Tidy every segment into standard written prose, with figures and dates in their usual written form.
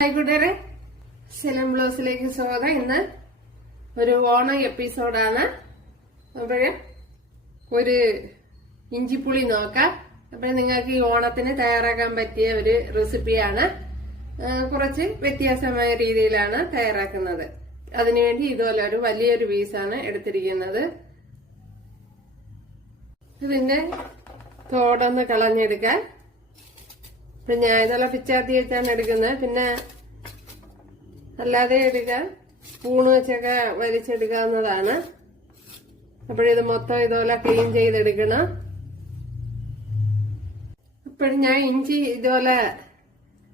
കൂട്ടുകാരെ, സെലം ബ്ലോസിലേക്ക് സ്വാഗതം. ഇന്ന് ഒരു ഓണം എപ്പിസോഡാണ്. അപ്പോഴേ ഒരു ഇഞ്ചിപ്പുളി നോക്കാം. അപ്പോൾ നിങ്ങൾക്ക് ഈ ഓണത്തിന് തയ്യാറാക്കാൻ പറ്റിയ ഒരു റെസിപ്പിയാണ്. കുറച്ച് വ്യത്യാസമായ രീതിയിലാണ് തയ്യാറാക്കുന്നത്. അതിനുവേണ്ടി ഇതുപോലെ ഒരു വലിയൊരു പീസാണ് എടുത്തിരിക്കുന്നത്. ഇതിന്റെ തോടൊന്ന് കളഞ്ഞെടുക്കാൻ. ഇപ്പൊ ഞാൻ ഇതെല്ലാം പിച്ചാത്തി വെച്ചാണ് എടുക്കുന്നത്. പിന്നെ അല്ലാതെ എടുക്കാൻ സ്പൂണ് വെച്ചൊക്കെ വലിച്ചെടുക്കാവുന്നതാണ്. അപ്പോഴിത് മൊത്തം ഇതുപോലെ ക്ലീൻ ചെയ്തെടുക്കണം. അപ്പോഴും ഞാൻ ഇഞ്ചി ഇതുപോലെ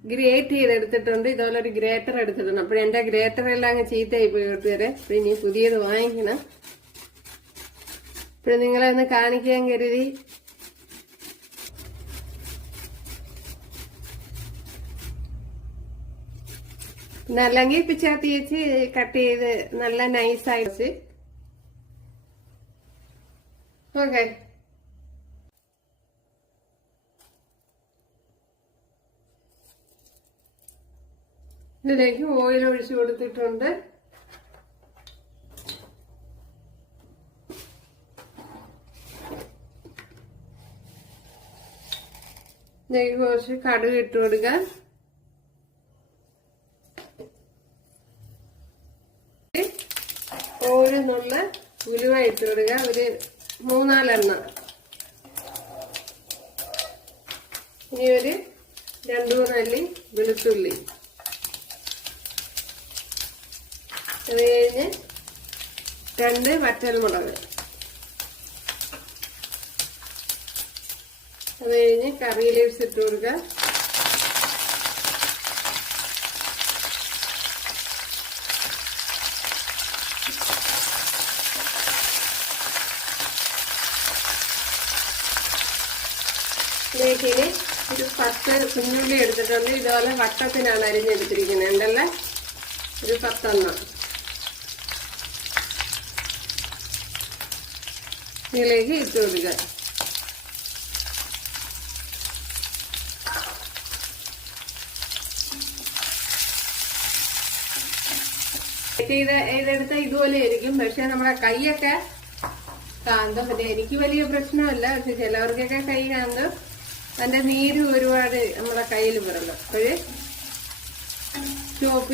ഗ്രേറ്റ് ചെയ്തെടുത്തിട്ടുണ്ട്. ഇതുപോലെ ഒരു ഗ്രേറ്റർ എടുത്തിട്ടുണ്ട്. അപ്പോൾ എന്റെ ഗ്രേറ്റർ എല്ലാം അങ്ങ് ചീത്തയായി പോയി കൂട്ടുകാരെ. അപ്പൊ ഇനി പുതിയത് വാങ്ങിക്കണം. ഇപ്പോഴും നിങ്ങളെ ഒന്ന് കാണിക്കാൻ കരുതി. പിന്നെ അല്ലെങ്കിൽ പിച്ചാത്തി വെച്ച് കട്ട് ചെയ്ത് നല്ല നൈസായിട്ട്. ഓക്കെ, ഇതിലേക്ക് ഓയിൽ ഒഴിച്ചു കൊടുത്തിട്ടുണ്ട്. ഇതിലേക്ക് കുറച്ച് കടുക് ഇട്ട് കൊടുക്കാം. ഓരോന്നുള്ള ഉലുവ ഇട്ട് കൊടുക്കുക. ഒരു 3-4 ഇനി ഒരു 2-3 അല്ലി വെളുത്തുള്ളി. അത് കഴിഞ്ഞ് 2 വറ്റൽമുളക്. അത് കഴിഞ്ഞ് കറി ലീവ്സ് ഇട്ട് കൊടുക്കുക. ഇതിലേക്ക് ഒരു 10 കുഞ്ഞുള്ളി എടുത്തിട്ടുണ്ട്. ഇതുപോലെ വട്ടത്തിനാണ് അരിഞ്ഞെടുത്തിരിക്കുന്നത്. ഉണ്ടല്ലേ, ഒരു 10 ഇതിലേക്ക് ഇട്ട് കൊടുക്കുക. ഇതെടുത്ത ഇതുപോലെ ആയിരിക്കും. പക്ഷെ നമ്മുടെ കൈയൊക്കെ കാന്തം. പിന്നെ എനിക്ക് വലിയ പ്രശ്നമല്ല. പക്ഷെ ചിലവർക്കൊക്കെ കൈ കാന്തം. അതിന്റെ നീര് ഒരുപാട് നമ്മുടെ കയ്യിൽ പുറന്നു. അപ്പോഴ് ചോപ്പ്